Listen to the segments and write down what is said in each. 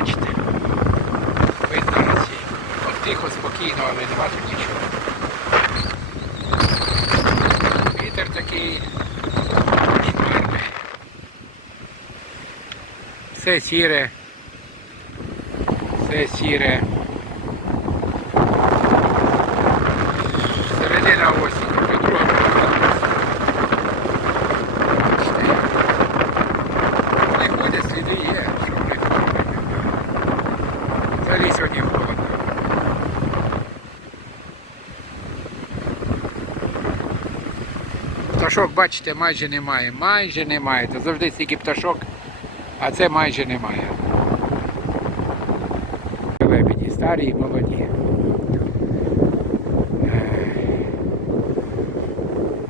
бачите. Видно на цій. Тут тихо, спокійно, але нема тут нічого. Вітер такий відмірний. Все сіре. Все сіре. Взагалі сьогодні холодно. Пташок, бачите, майже немає. Майже немає. Це завжди стільки пташок, а це майже немає. Лебеді старі і молоді. Е,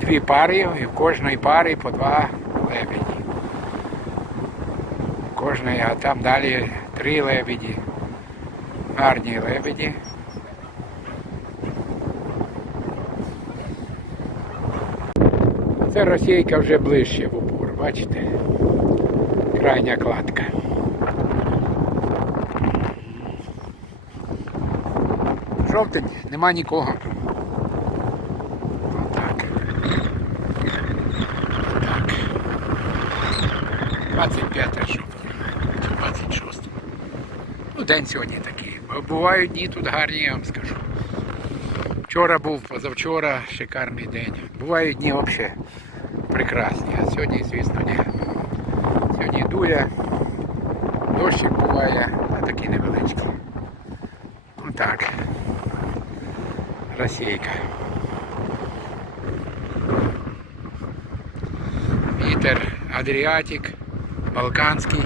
Дві пари, і в кожної пари по два лебеді. Кожної, а там далі три лебеді. Гарні лебеді. Це російка вже ближче в упор, бачите? Крайня кладка. Жовтень, нема нікого. Отак. Так. 25 жовтня. Чи 26. Ну, день сьогодні такий. Бувають дні тут гарні, я вам скажу. Вчора був, позавчора шикарний день. Бувають дні взагалі прекрасні, а сьогодні, звісно, ні. Сьогодні дує, дощик буває, а такий невеличкий. Ну так. Російка. Вітер Адріатик, Балканський.